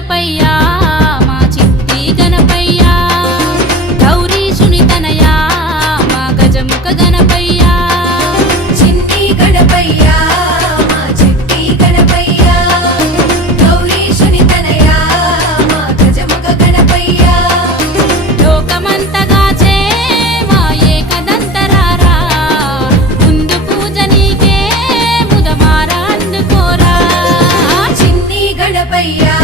గణపయ్యా మా చిట్టి గణపయ్యా గౌరీశుని తనయా మా గజముఖ గణపయ్యా చిన్ని గణపయ్యా మా చిట్టి గణపయ్యా గౌరీశుని తనయా మా గజముఖ గణపయ్యా లోకమంతగాచే మా ఏకదంతరారా ముందు పూజ నీకే ముదమార అందుకోరా చిన్ని గణపయ్యా